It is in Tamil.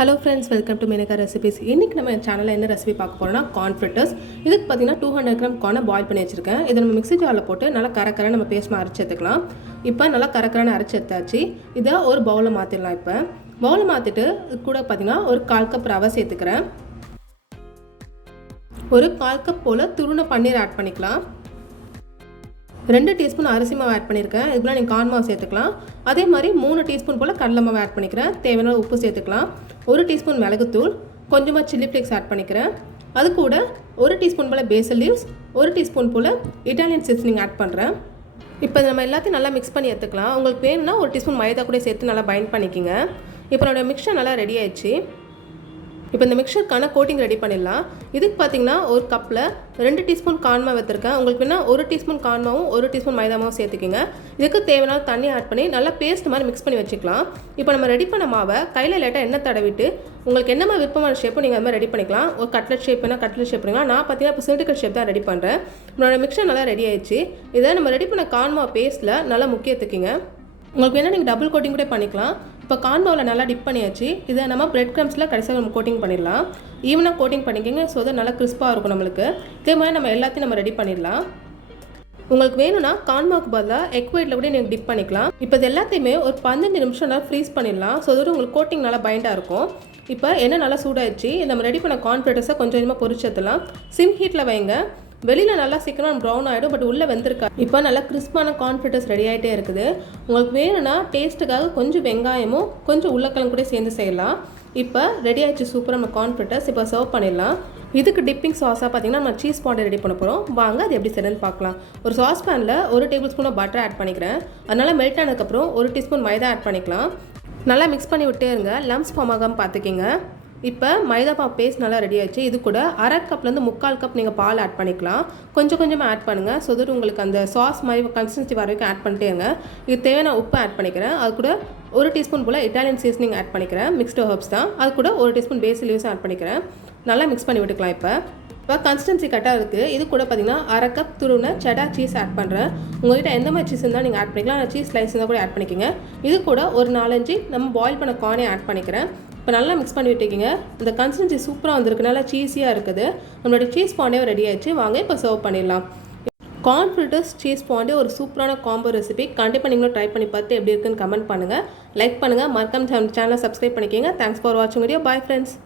Hello friends, welcome to Menaka Recipes. இன்னைக்கு நம்ம சேனல்ல என்ன ரெசிபி பார்க்க போறோம்னா corn fritters. இதுக்கு பாத்தீங்கன்னா 200 கிராம் corn பாயில் பண்ணி வச்சிருக்கேன். இத நம்ம மிக்ஸி ஜார்ல போட்டு நல்லா கரகரன்னு நம்ம பேஸ்ட் மாதிரி அரைச்சு எடுத்துக்கலாம். இப்போ நல்லா கரகரன்னு அரைச்சு எடுத்தாச்சு. இத ஒரு பவுல்ல மாத்திடலாம். இப்போ பவுல்ல மாத்திட்டு கூட பாத்தீங்கன்னா ஒரு 1/4 கப் ரவை சேர்த்துக்கிறேன். ஒரு 1/4 கப் போல துருவன பன்னீர் ஆட் பண்ணிக்கலாம். 2 டீஸ்பூன் அரிசி மாவு ஆட் பண்ணியிருக்கேன். இதுக்குள்ள நீங்கள் கார்ன் மாவு சேர்த்துக்கலாம். அதே மாதிரி 3 டீஸ்பூன் போல் கடலை மாவு ஆட் பண்ணிக்கிறேன். தேவையான உப்பு சேர்த்துக்கலாம். 1 டீஸ்பூன் மிளகுத்தூள், கொஞ்சமாக சில்லி ஃப்ளேக்ஸ் ஆட் பண்ணிக்கிறேன். அது கூட 1 டீஸ்பூன் போல் பேசல் லீவ்ஸ், 1 டீஸ்பூன் போல் இட்டாலியன் சீசனிங் ஆட் பண்ணுறேன். இப்போ நம்ம எல்லாத்தையும் நல்லா மிக்ஸ் பண்ணி எடுத்துக்கலாம். உங்களுக்கு வேணும்னா 1 டீஸ்பூன் மைதா கூட சேர்த்து நல்லா பைண்ட் பண்ணிக்கோங்க. இப்போ என்னோடய மிக்சர் நல்லா ரெடி ஆயிடுச்சு. இப்போ இந்த மிக்சருக்கான கோட்டிங் ரெடி பண்ணிடலாம். இதுக்கு பார்த்தீங்கன்னா ஒரு கப்பில் 2 டீஸ்பூன் கார்ன் மாவு எடுத்துருக்கேன். உங்களுக்கு வேணால் 1 டீஸ்பூன் கார்ன் மாவும் 1 டீஸ்பூன் மைதா மாவும் சேர்த்துக்கிங்க. இதுக்கு தேவையான தண்ணி ஆட் பண்ணி நல்லா பேஸ்ட் மாதிரி மிக்ஸ் பண்ணி வச்சுக்கலாம். இப்போ நம்ம ரெடி பண்ண மாவை கையில் லைட்டாக எண்ணெய் தடவிட்டு உங்களுக்கு என்ன மாதிரி விருப்பமான ஷேப்போ நீங்கள் அது மாதிரி ரெடி பண்ணிக்கலாம். ஒரு கட்லெட் ஷேப் வேணால் கட்லெட் ஷேப் பண்ணிக்கலாம். நான் பார்த்தீங்கன்னா இப்போ சிலிண்டர் ஷேப் தான் ரெடி பண்ணுறேன். நம்மளோட மிக்சர் நல்லா ரெடி ஆயிடுச்சு. இதை நம்ம ரெடி பண்ண கார்ன் மாவு பேஸ்ட்டில் நல்லா முக்கியத்துக்குங்க. உங்களுக்கு வேணால் நீங்கள் டபுள் கோட்டிங் கூட பண்ணிக்கலாம். இப்போ கார்ன் மாவில் நல்லா டிப் பண்ணியாச்சு. இதை நம்ம பிரெட் க்ரம்ஸில் கடைசியாக நம்ம கோட்டிங் பண்ணிடலாம். ஈவனாக கோட்டிங் பண்ணிக்கோங்க. ஸோ அது நல்லா கிறிஸ்பாக இருக்கும் நம்மளுக்கு. இதே மாதிரி நம்ம எல்லாத்தையும் நம்ம ரெடி பண்ணிடலாம். உங்களுக்கு வேணும்னா கார்ன் மாவுக்கு பதிலாக எக் ஒயிட்டில் கூட நீங்கள் டிப் பண்ணிக்கலாம். இப்போ இது எல்லாத்தையுமே ஒரு 15 நிமிஷம் நல்லா ஃப்ரீஸ் பண்ணிடலாம். ஸோ அதோட உங்களுக்கு கோட்டிங் நல்லா பைண்டாக இருக்கும். இப்போ எண்ணெய் நல்லா சூடாயிடுச்சு. நம்ம ரெடி பண்ண கார்ன் ஃப்ரைட்டர்ஸை கொஞ்சம் கொஞ்சமாக பொரிச்சு எடுத்துலாம். சிம் ஹீட்டில் வைங்க. வெளியில் நல்லா சீக்கிரம் ப்ரௌன் ஆகிடும், பட் உள்ளே வெந்திருக்கா. இப்போ நல்லா கிறிஸ்பான கார்ன் ஃப்ரைட்டர்ஸ் ரெடி ஆகிட்டே இருக்குது. உங்களுக்கு வேணும்னா டேஸ்ட்டுக்காக கொஞ்சம் வெங்காயமும் கொஞ்சம் உருளைக்கிழங்கு கூட சேர்ந்து செய்யலாம். இப்போ ரெடி ஆகிடுச்சு சூப்பராக நம்ம கார்ன் ஃப்ரைட்டர்ஸ். இப்போ சர்வ் பண்ணிடலாம். இதுக்கு டிப்பிங் சாஸாக பார்த்தீங்கன்னா நம்ம சீஸ் பாண்டை ரெடி பண்ண போகிறோம். வாங்க அது எப்படி செய்யணும்னு பார்க்கலாம். ஒரு சாஸ் பேனில் 1 டேபிள் ஸ்பூன் பட்டர் ஆட் பண்ணிக்கிறேன். அதனால் மெல்ட் ஆனதுக்கப்புறம் 1 டீஸ்பூன் மைதா ஆட் பண்ணிக்கலாம். நல்லா மிக்ஸ் பண்ணி விட்டே இருங்க. லம்ஸ் ஃபார்ம் ஆகாமல் பார்த்துக்கிங்க. இப்போ மைதா மாவு பேஸ்ட் நல்லா ரெடி ஆயிடுச்சு. இது கூட 1/2 கப்லேருந்து 3/4 கப் நீங்கள் பால் ஆட் பண்ணிக்கலாம். கொஞ்சம் கொஞ்சமாக ஆட் பண்ணுங்கள். ஸோ தட் உங்களுக்கு அந்த சாஸ் மாதிரி கன்சிஸ்டன்சி வர வரைக்கும் ஆட் பண்ணிட்டேங்க. இது தேவையான உப்பு ஆட் பண்ணிக்கிறேன். அது கூட 1 டீஸ்பூன் போல் இட்டாலியன் சீசனிங் ஆட் பண்ணிக்கிறேன். மிக்ஸ்டு ஹர்ப்ஸ் தான். அது கூட 1 டீஸ்பூன் பேசில் லீவ்ஸ் ஆட் பண்ணிக்கிறேன். நல்லா மிக்ஸ் பண்ணி விட்டுக்கலாம். இப்போ கன்சிஸ்டன்சி கரெக்டாக இருக்குது. இது கூட பார்த்தீங்கன்னா 1/2 கப் துருவின செடார் சீஸ் ஆட் பண்ணுறேன். உங்கள்கிட்ட எந்த மாதிரி சீஸ் இருந்தால் நீங்கள் ஆட் பண்ணிக்கலாம். நான் சீஸ் ஸ்லைஸ் இருந்தால் கூட ஆட் பண்ணிக்கோங்க. இது கூட ஒரு 4-5 நம்ம பாயில் பண்ண கார்னே ஆட் பண்ணிக்கிறேன். இப்போ நல்லா மிக்ஸ் பண்ணி விட்டுக்கிங்க. இந்த கன்சிஸ்டன்சி சூப்பராக வந்திருக்கு. நல்லா சீஸியாக இருக்குது. நம்மளோட சீஸ் பாண்டே ரெடி ஆயிடுச்சு. வாங்க இப்போ சர்வ் பண்ணிடலாம். கார்ன் ஃப்ரைட்டர்ஸ் சீஸ் பாண்டே ஒரு சூப்பரான காம்போ ரெசிபி. கண்டிப்பாக நீங்களும் ட்ரை பண்ணி பார்த்து எப்படி இருக்குன்னு கமெண்ட் பண்ணுங்கள். லைக் பண்ணுங்கள். மறக்காம சேனலை சப்ஸ்கிரைப் பண்ணிக்கோங்க. தேங்க்ஸ் ஃபார் வாட்சிங் வீடியோ. Bye friends.